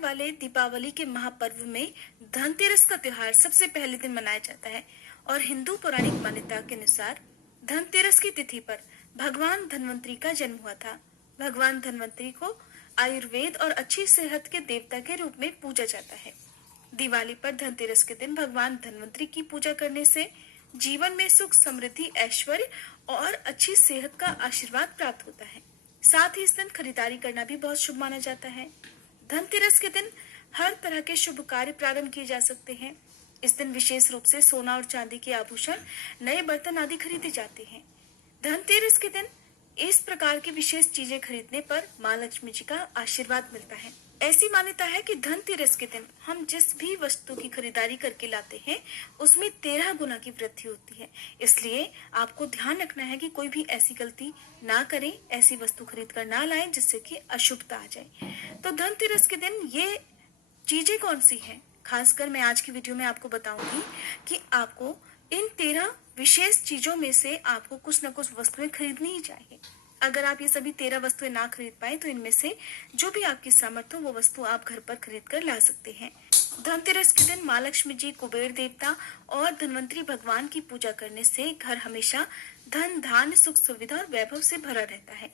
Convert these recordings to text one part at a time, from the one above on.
वाले दीपावली के महापर्व में धनतेरस का त्योहार सबसे पहले दिन मनाया जाता है और हिंदू पौराणिक मान्यता के अनुसार धनतेरस की तिथि पर भगवान धन्वंतरी का जन्म हुआ था। भगवान धन्वंतरी को आयुर्वेद और अच्छी सेहत के देवता के रूप में पूजा जाता है। दिवाली पर धनतेरस के दिन भगवान धन्वंतरी की पूजा करने से जीवन में सुख, समृद्धि, ऐश्वर्य और अच्छी सेहत का आशीर्वाद प्राप्त होता है। साथ ही इस दिन खरीदारी करना भी बहुत शुभ माना जाता है। धनतेरस के दिन हर तरह के शुभ कार्य प्रारंभ किए जा सकते हैं। इस दिन विशेष रूप से सोना और चांदी के आभूषण, नए बर्तन आदि खरीदे जाते हैं। धनतेरस के दिन इस प्रकार की विशेष चीजें खरीदने पर माँ लक्ष्मी जी का आशीर्वाद मिलता है। ऐसी मान्यता है कि धनतेरस के दिन हम जिस भी वस्तु की खरीदारी करके लाते हैं उसमें 13 गुना की वृद्धि होती है। इसलिए आपको ध्यान रखना है कि कोई भी ऐसी गलती ना करें, ऐसी वस्तु खरीद कर ना लाएं जिससे कि अशुभता आ जाए। तो धनतेरस के दिन ये चीजें कौन सी हैं, खासकर मैं आज की वीडियो में आपको बताऊंगी कि आपको इन 13 विशेष चीजों में से आपको कुछ न कुछ वस्तुएं खरीदनी ही चाहिए। अगर आप ये सभी 13 वस्तुएं ना खरीद पाए तो इनमें से जो भी आपकी सामर्थ्य हो वो वस्तु आप घर पर खरीद कर ला सकते हैं। धनतेरस के दिन माँ लक्ष्मी जी, कुबेर देवता और धन्वंतरी भगवान की पूजा करने से घर हमेशा धन, धान्य, सुख, सुविधा और वैभव से भरा रहता है।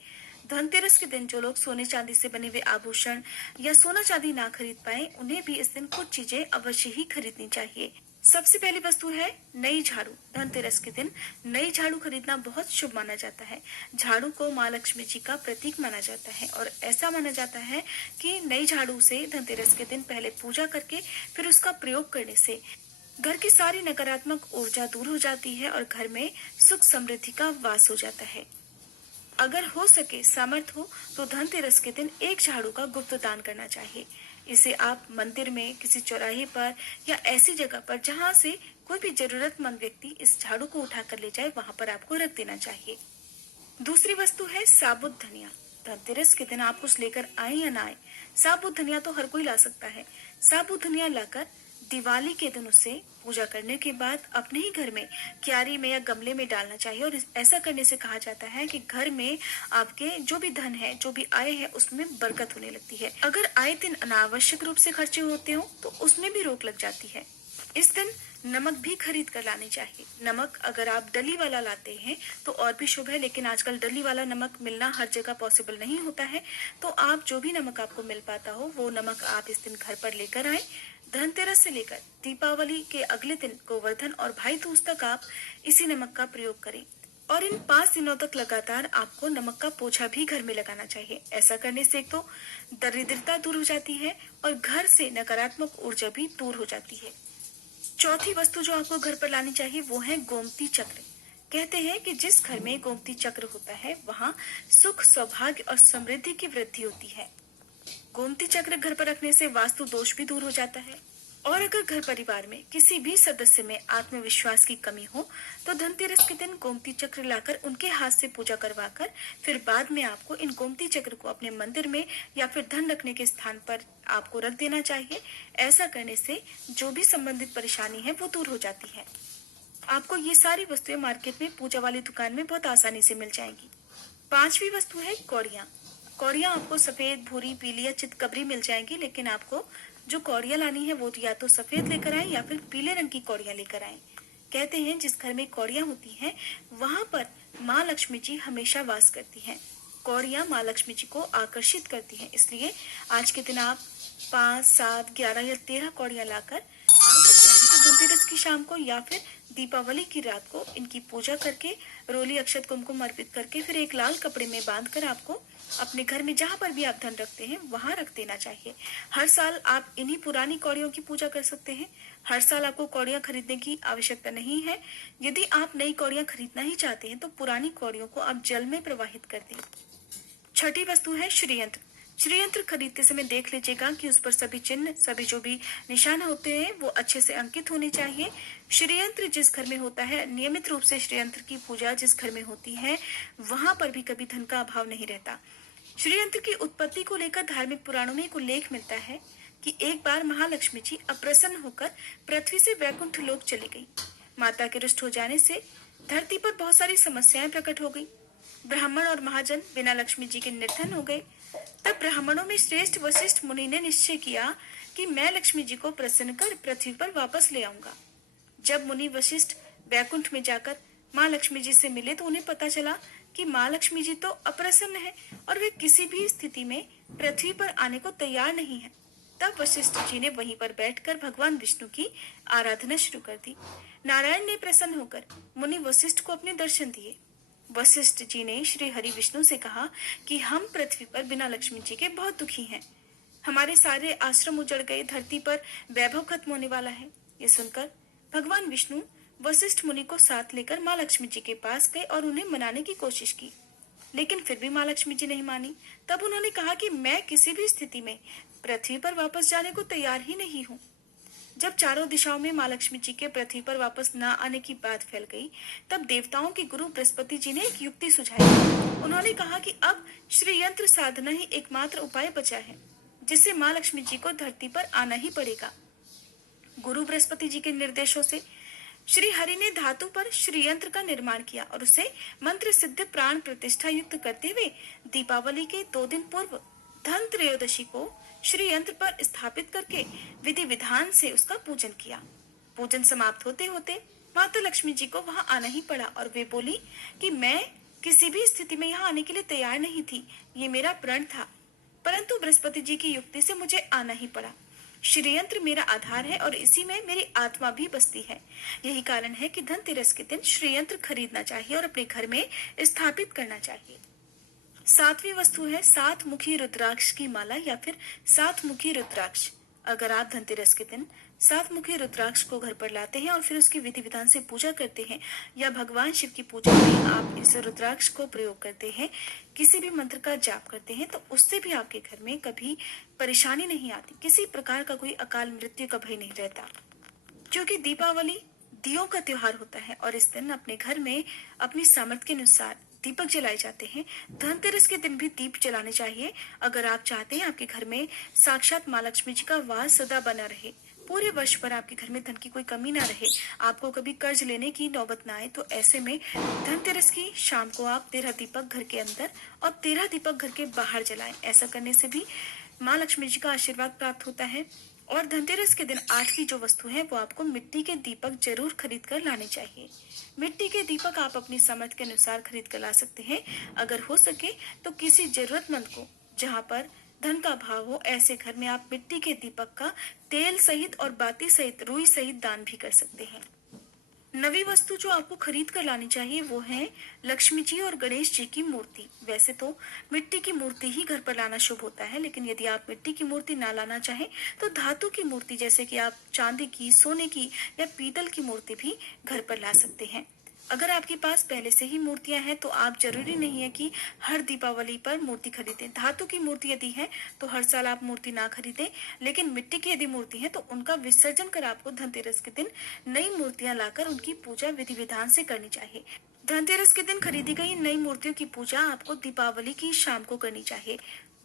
धनतेरस के दिन जो लोग सोने चांदी से बने हुए आभूषण या सोना चांदी ना खरीद पाए, उन्हें भी इस दिन कुछ चीजें अवश्य ही खरीदनी चाहिए। सबसे पहली वस्तु है नई झाड़ू। धनतेरस के दिन नई झाड़ू खरीदना बहुत शुभ माना जाता है। झाड़ू को माँ लक्ष्मी जी का प्रतीक माना जाता है और ऐसा माना जाता है कि नई झाड़ू से धनतेरस के दिन पहले पूजा करके फिर उसका प्रयोग करने से घर की सारी नकारात्मक ऊर्जा दूर हो जाती है और घर में सुख, समृद्धि का वास हो जाता है। अगर हो सके, सामर्थ हो तो धनतेरस के दिन एक झाड़ू का गुप्त दान करना चाहिए। इसे आप मंदिर में, किसी चौराहे पर या ऐसी जगह पर जहां से कोई भी जरूरतमंद व्यक्ति इस झाड़ू को उठा कर ले जाए, वहां पर आपको रख देना चाहिए। दूसरी वस्तु है साबुत धनिया। धनतेरस के दिन आप कुछ लेकर आए या ना आए, साबुत धनिया तो हर कोई ला सकता है। साबुत धनिया लाकर दिवाली के दिन उसे पूजा करने के बाद अपने ही घर में क्यारी में या गमले में डालना चाहिए और ऐसा करने से कहा जाता है कि घर में आपके जो भी धन है, जो भी आय है, उसमें बरकत होने लगती है। अगर आए दिन अनावश्यक रूप से खर्चे होते हो तो उसमें भी रोक लग जाती है। इस दिन नमक भी खरीद कर लानी चाहिए। नमक अगर आप डली वाला लाते हैं तो और भी शुभ है, लेकिन आजकल डली वाला नमक मिलना हर जगह पॉसिबल नहीं होता है। तो आप जो भी नमक आपको मिल पाता हो वो नमक आप इस दिन घर पर लेकर आए। धनतेरस से लेकर दीपावली के अगले दिन गोवर्धन और भाई दूज तक आप इसी नमक का प्रयोग करें और इन 5 दिनों तक लगातार आपको नमक का पोछा भी घर में लगाना चाहिए। ऐसा करने से एक तो दरिद्रता दूर हो जाती है और घर से नकारात्मक ऊर्जा भी दूर हो जाती है। चौथी वस्तु जो आपको घर पर लानी चाहिए वो है गोमती चक्र। कहते हैं कि जिस घर में गोमती चक्र होता है वहाँ सुख, सौभाग्य और समृद्धि की वृद्धि होती है। गोमती चक्र घर पर रखने से वास्तु दोष भी दूर हो जाता है और अगर घर परिवार में किसी भी सदस्य में आत्मविश्वास की कमी हो तो धनतेरस के दिन गोमती चक्र लाकर उनके हाथ से पूजा करवाकर फिर बाद में आपको इन गोमती चक्र को अपने मंदिर में या फिर धन रखने के स्थान पर आपको रख देना चाहिए। ऐसा करने से जो भी संबंधित परेशानी है वो दूर हो जाती है। आपको ये सारी वस्तुएं मार्केट में पूजा वाली दुकान में बहुत आसानी से मिल जाएंगी। 5वीं वस्तु है कौड़ियाँ। कौड़ियाँ आपको सफेद, भूरी, पीली या चितकबरी मिल जाएंगी, लेकिन आपको जो कौड़ियाँ लानी है वो या तो सफेद लेकर आए या फिर पीले रंग की कौड़ियाँ लेकर आए। कहते हैं जिस घर में कौड़ियाँ होती हैं वहां पर माँ लक्ष्मी जी हमेशा वास करती हैं। कौड़ियाँ माँ लक्ष्मी जी को आकर्षित करती हैं, इसलिए आज के दिन आप 5, 7, 11 या 13 कौड़ियाँ लाकर धनतेरस की शाम को या फिर दीपावली की रात को इनकी पूजा करके रोली, अक्षत, कुमकुम अर्पित करके फिर एक लाल कपड़े में बांधकर आपको अपने घर में जहां पर भी आप धन रखते हैं वहां रख देना चाहिए। हर साल आप इन्हीं पुरानी कौड़ियों की पूजा कर सकते हैं। हर साल आपको कौड़ियां खरीदने की आवश्यकता नहीं है। यदि आप नई कौड़ियां खरीदना ही चाहते हैं तो पुरानी कौड़ियों को आप जल में प्रवाहित कर दें। छठी वस्तु है श्रीयंत्र। श्रीयंत्र खरीदते समय देख लीजिएगा कि उस पर सभी चिन्ह, सभी जो भी निशान होते हैं वो अच्छे से अंकित होने चाहिए। श्रीयंत्र जिस घर में होता है, नियमित रूप से श्रीयंत्र की पूजा जिस घर में होती है वहां पर भी कभी धन का अभाव नहीं रहता। श्रीयंत्र की उत्पत्ति को लेकर धार्मिक पुराणों में एक उल्लेख मिलता है कि एक बार महालक्ष्मी जी अप्रसन्न होकर पृथ्वी से वैकुंठ लोक चली गई। माता के रुष्ट हो जाने से धरती पर बहुत सारी समस्याएं प्रकट हो गई। ब्राह्मण और महाजन बिना लक्ष्मी जी के निर्धन हो गए। तब ब्राह्मणों में श्रेष्ठ वशिष्ठ मुनि ने निश्चय किया कि मैं लक्ष्मी जी को प्रसन्न कर पृथ्वी पर वापस ले आऊंगा। जब मुनि वशिष्ठ बैकुंठ में जाकर माँ लक्ष्मी जी से मिले तो उन्हें पता चला कि माँ लक्ष्मी जी तो अप्रसन्न है और वे किसी भी स्थिति में पृथ्वी पर आने को तैयार नहीं है। तब वशिष्ठ जी ने वहीं पर बैठकर भगवान विष्णु की आराधना शुरू कर दी। नारायण ने प्रसन्न होकर मुनि वशिष्ठ को अपने दर्शन दिए। वशिष्ठ जी ने श्री हरि विष्णु से कहा कि हम पृथ्वी पर बिना लक्ष्मी जी के बहुत दुखी हैं। हमारे सारे आश्रम उजड़ गए, धरती पर वैभव खत्म होने वाला है। ये सुनकर भगवान विष्णु वशिष्ठ मुनि को साथ लेकर माँ लक्ष्मी जी के पास गए और उन्हें मनाने की कोशिश की, लेकिन फिर भी माँ लक्ष्मी जी नहीं मानी। तब उन्होंने कहा कि मैं किसी भी स्थिति में पृथ्वी पर वापस जाने को तैयार ही नहीं हूँ। जब चारों दिशाओं में माँ लक्ष्मी जी के पृथ्वी पर वापस न आने की बात फैल गई, तब देवताओं के गुरु बृहस्पति जी ने एक युक्ति सुझाई। उन्होंने कहा कि अब श्री यंत्र साधना ही एकमात्र उपाय बचा है, जिससे माँ लक्ष्मी जी को धरती पर आना ही पड़ेगा। गुरु बृहस्पति जी के निर्देशों से श्री हरि ने धातु पर श्री यंत्र का निर्माण किया और उसे मंत्र सिद्ध प्राण प्रतिष्ठा युक्त करते हुए दीपावली के 2 दिन पूर्व धन त्रयोदशी को श्री यंत्र पर स्थापित करके विधि विधान से उसका पूजन किया। पूजन समाप्त होते होते माता लक्ष्मी जी को वहां आना ही पड़ा और वे बोली कि मैं किसी भी स्थिति में यहाँ आने के लिए तैयार नहीं थी, ये मेरा प्रण था, परंतु बृहस्पति जी की युक्ति से मुझे आना ही पड़ा। श्रीयंत्र मेरा आधार है और इसी में मेरी आत्मा भी बसती है। यही कारण है कि धनतेरस के दिन श्रीयंत्र खरीदना चाहिए और अपने घर में स्थापित करना चाहिए। 7वीं वस्तु है 7 मुखी रुद्राक्ष की माला या फिर 7 मुखी रुद्राक्ष। अगर आप धनतेरस के दिन 7 मुखी रुद्राक्ष को घर पर लाते हैं और फिर उसकी विधि विधान से पूजा करते हैं या भगवान शिव की पूजा में आप इस रुद्राक्ष को प्रयोग करते हैं, किसी भी मंत्र का जाप करते हैं, तो उससे भी आपके घर में कभी परेशानी नहीं आती, किसी प्रकार का कोई अकाल मृत्यु का भय नहीं रहता। क्योंकि दीपावली दियों का त्योहार होता है और इस दिन अपने घर में अपनी सामर्थ्य के अनुसार दीपक जलाए जाते हैं। धनतेरस के दिन भी दीप जलाने चाहिए अगर आप चाहते हैं आपके घर में साक्षात माँ लक्ष्मी जी का वास सदा बना रहे, पूरे वर्ष पर आपके घर में धन की कोई कमी ना रहे, आपको कभी कर्ज लेने की नौबत ना आए। तो ऐसे में धनतेरस की शाम को आप 13 दीपक घर के अंदर और 13 दीपक घर के बाहर जलाएं। ऐसा करने से भी माँ लक्ष्मी जी का आशीर्वाद प्राप्त होता है। और धनतेरस के दिन 8वीं जो वस्तु है वो आपको मिट्टी के दीपक जरूर खरीद कर लाने चाहिए। मिट्टी के दीपक आप अपनी समझ के अनुसार खरीद कर ला सकते हैं। अगर हो सके तो किसी जरूरतमंद को, जहाँ पर धन का अभाव हो, ऐसे घर में आप मिट्टी के दीपक का तेल सहित और बाती सहित, रुई सहित दान भी कर सकते हैं। 9वीं वस्तु जो आपको खरीद कर लानी चाहिए वो है लक्ष्मी जी और गणेश जी की मूर्ति। वैसे तो मिट्टी की मूर्ति ही घर पर लाना शुभ होता है, लेकिन यदि आप मिट्टी की मूर्ति ना लाना चाहें तो धातु की मूर्ति, जैसे कि आप चांदी की, सोने की या पीतल की मूर्ति भी घर पर ला सकते हैं। अगर आपके पास पहले से ही मूर्तियां हैं तो आप जरूरी नहीं है कि हर दीपावली पर मूर्ति खरीदें। धातु की मूर्ति यदि है तो हर साल आप मूर्ति ना खरीदें, लेकिन मिट्टी की यदि मूर्ति है तो उनका विसर्जन कर आपको धनतेरस के दिन नई मूर्तियां लाकर उनकी पूजा विधि विधान से करनी चाहिए। धनतेरस के दिन खरीदी गई नई मूर्तियों की पूजा आपको दीपावली की शाम को करनी चाहिए।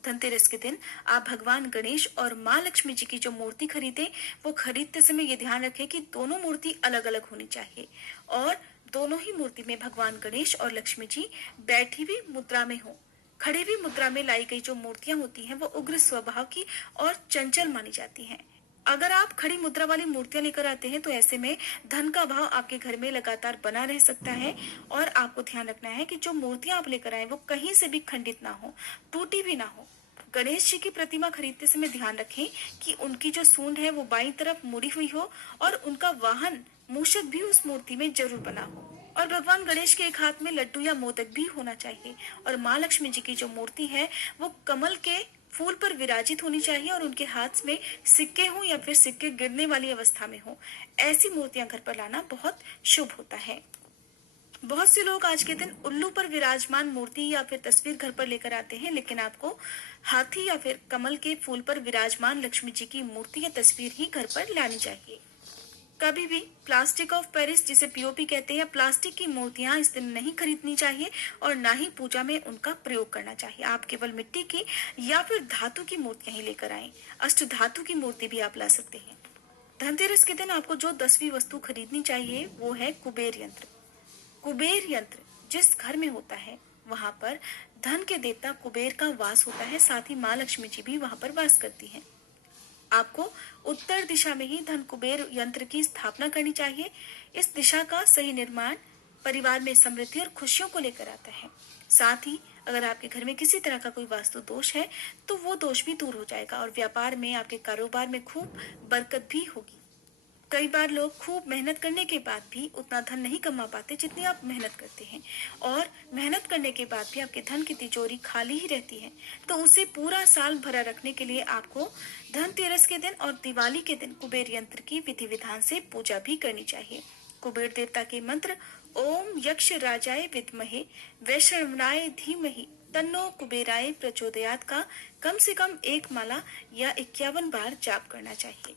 धनतेरस के दिन आप भगवान गणेश और माँ लक्ष्मी जी की जो मूर्ति खरीदे वो खरीदते समय ये ध्यान रखें कि दोनों मूर्ति अलग अलग होनी चाहिए और दोनों ही मूर्ति में भगवान गणेश और लक्ष्मी जी बैठी हुई मुद्रा में हो। खड़ी हुई मुद्रा में लाई गई जो मूर्तियां होती हैं वो उग्र स्वभाव की और चंचल मानी जाती हैं। अगर आप खड़ी मुद्रा वाली मूर्तियां लेकर आते हैं तो ऐसे में धन का भाव आपके घर में लगातार बना रह सकता है। और आपको ध्यान रखना है कि जो मूर्तियां आप लेकर आए वो कहीं से भी खंडित ना हो, टूटी भी ना हो। गणेश जी की प्रतिमा खरीदते समय ध्यान रखें कि उनकी जो सूंड है वो बाईं तरफ मुड़ी हुई हो और उनका वाहन मूषक भी उस मूर्ति में जरूर बना हो। और भगवान गणेश के एक हाथ में लड्डू या मोदक भी होना चाहिए। और माँ लक्ष्मी जी की जो मूर्ति है वो कमल के फूल पर विराजित होनी चाहिए और उनके हाथ में सिक्के हो या फिर सिक्के गिरने वाली अवस्था में हो। ऐसी मूर्तियां घर पर लाना बहुत शुभ होता है। बहुत से लोग आज के दिन उल्लू पर विराजमान मूर्ति या फिर तस्वीर घर पर लेकर आते हैं, लेकिन आपको हाथी या फिर कमल के फूल पर विराजमान लक्ष्मी जी की मूर्ति या तस्वीर ही घर पर लानी चाहिए। कभी भी प्लास्टिक ऑफ पेरिस, जिसे पीओपी कहते हैं, या प्लास्टिक की मूर्तियां इस दिन नहीं खरीदनी चाहिए और ना ही पूजा में उनका प्रयोग करना चाहिए। आप केवल मिट्टी की या फिर धातु की मूर्तियां ही लेकर आएं। अष्ट धातु की मूर्ति भी आप ला सकते हैं। धनतेरस के दिन आपको जो 10वीं वस्तु खरीदनी चाहिए वो है कुबेर यंत्र। कुबेर यंत्र जिस घर में होता है वहां पर धन के देवता कुबेर का वास होता है, साथ ही माँ लक्ष्मी जी भी वहां पर वास करती हैं। आपको उत्तर दिशा में ही धन कुबेर यंत्र की स्थापना करनी चाहिए। इस दिशा का सही निर्माण परिवार में समृद्धि और खुशियों को लेकर आता है। साथ ही अगर आपके घर में किसी तरह का कोई वास्तु दोष है तो वो दोष भी दूर हो जाएगा और व्यापार में, आपके कारोबार में खूब बरकत भी होगी। कई बार लोग खूब मेहनत करने के बाद भी उतना धन नहीं कमा पाते जितनी आप मेहनत करते हैं, और मेहनत करने के बाद भी आपके धन की तिजोरी खाली ही रहती है। तो उसे पूरा साल भरा रखने के लिए आपको धनतेरस के दिन और दिवाली के दिन कुबेर यंत्र की विधि विधान से पूजा भी करनी चाहिए। कुबेर देवता के मंत्र ओम यक्ष राजाय विद्महे वैष्णवाय धीमहि तन्नो कुबेराय प्रचोदयात का कम से कम एक माला या 51 बार जाप करना चाहिए।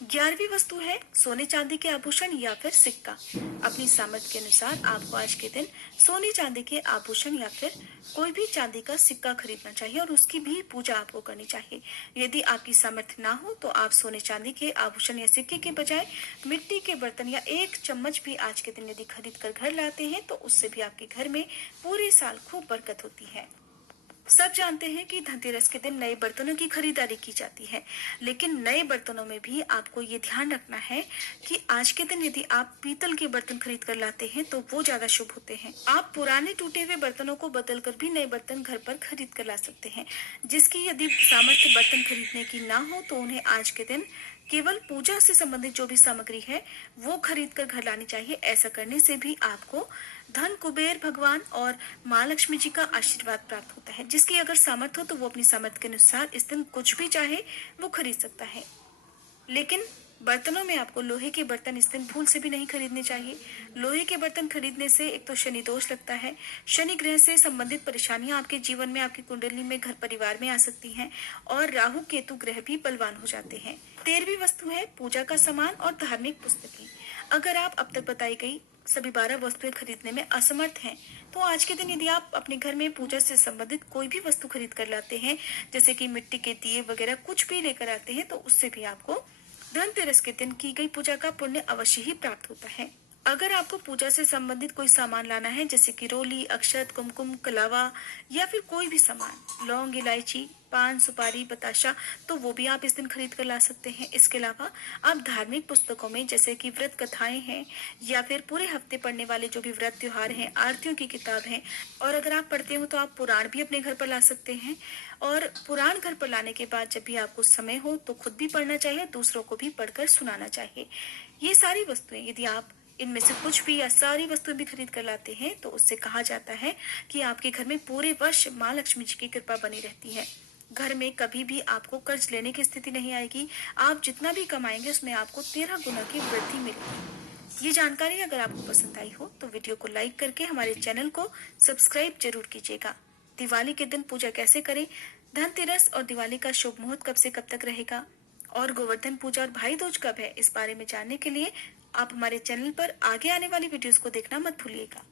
11वीं वस्तु है सोने चांदी के आभूषण या फिर सिक्का। अपनी सामर्थ्य के अनुसार आपको आज के दिन सोने चांदी के आभूषण या फिर कोई भी चांदी का सिक्का खरीदना चाहिए और उसकी भी पूजा आपको करनी चाहिए। यदि आपकी सामर्थ्य ना हो तो आप सोने चांदी के आभूषण या सिक्के के बजाय मिट्टी के बर्तन या 1 चम्मच भी आज के दिन यदि खरीद कर घर लाते हैं तो उससे भी आपके घर में पूरे साल खूब बरकत होती है। सब जानते हैं कि धनतेरस के दिन नए बर्तनों की खरीदारी की जाती है, लेकिन नए बर्तनों में भी आपको ये ध्यान रखना है कि आज के दिन यदि आप पीतल के बर्तन खरीद कर लाते हैं तो वो ज्यादा शुभ होते हैं। आप पुराने टूटे हुए बर्तनों को बदल कर भी नए बर्तन घर पर खरीद कर ला सकते हैं। जिसकी यदि सामर्थ्य बर्तन खरीदने की ना हो तो उन्हें आज के दिन केवल पूजा से संबंधित जो भी सामग्री है वो खरीद कर घर लानी चाहिए। ऐसा करने से भी आपको धन कुबेर भगवान और माँ लक्ष्मी जी का आशीर्वाद प्राप्त होता है। जिसकी अगर सामर्थ्य हो तो वो अपनी सामर्थ्य के अनुसार इस दिन कुछ भी चाहे वो खरीद सकता है। लेकिन बर्तनों में आपको लोहे के बर्तन इस दिन भूल से भी नहीं खरीदने चाहिए। लोहे के बर्तन खरीदने से एक तो शनि दोष लगता है, शनि ग्रह से संबंधित परेशानियां आपके जीवन में, आपकी कुंडली में, घर परिवार में आ सकती हैं और राहु केतु ग्रह भी बलवान हो जाते हैं। 13वीं वस्तु है पूजा का सामान और धार्मिक पुस्तकें। अगर आप अब तक बताई गई सभी 12 वस्तुएं खरीदने में असमर्थ हैं तो आज के दिन यदि आप अपने घर में पूजा से संबंधित कोई भी वस्तु खरीद कर लाते हैं, जैसे कि मिट्टी के दिए वगैरह कुछ भी लेकर आते हैं, तो उससे भी आपको धनतेरस के दिन की गई पूजा का पुण्य अवश्य ही प्राप्त होता है। अगर आपको पूजा से संबंधित कोई सामान लाना है, जैसे कि रोली, अक्षत, कुमकुम, कलावा या फिर कोई भी सामान, लौंग, इलायची, पान, सुपारी, बताशा, तो वो भी आप इस दिन खरीद कर ला सकते हैं। इसके अलावा आप धार्मिक पुस्तकों में, जैसे कि व्रत कथाएं हैं या फिर पूरे हफ्ते पढ़ने वाले जो भी व्रत त्योहार हैं, आरतियों की किताब है, और अगर आप पढ़ते हो तो आप पुराण भी अपने घर पर ला सकते हैं। और पुराण घर पर लाने के बाद जब भी आपको समय हो तो खुद भी पढ़ना चाहिए, दूसरों को भी पढ़कर सुनाना चाहिए। ये सारी वस्तुएं यदि आप इनमें से कुछ भी या सारी वस्तुएं भी खरीद कर लाते हैं तो उससे कहा जाता है कि आपके घर में पूरे वर्ष माँ लक्ष्मी जी की कृपा बनी रहती है। घर में कभी भी आपको कर्ज लेने की स्थिति नहीं आएगी। आप जितना भी कमाएंगे उसमें आपको 13 गुना की वृद्धि मिलेगी। ये जानकारी अगर आपको पसंद आई हो तो वीडियो को लाइक करके हमारे चैनल को सब्सक्राइब जरूर कीजिएगा। दिवाली के दिन पूजा कैसे करें, धनतेरस और दिवाली का शुभ मुहूर्त कब से कब तक रहेगा, और गोवर्धन पूजा और भाई दूज कब है, इस बारे में जानने के लिए आप हमारे चैनल पर आगे आने वाली वीडियोस को देखना मत भूलिएगा।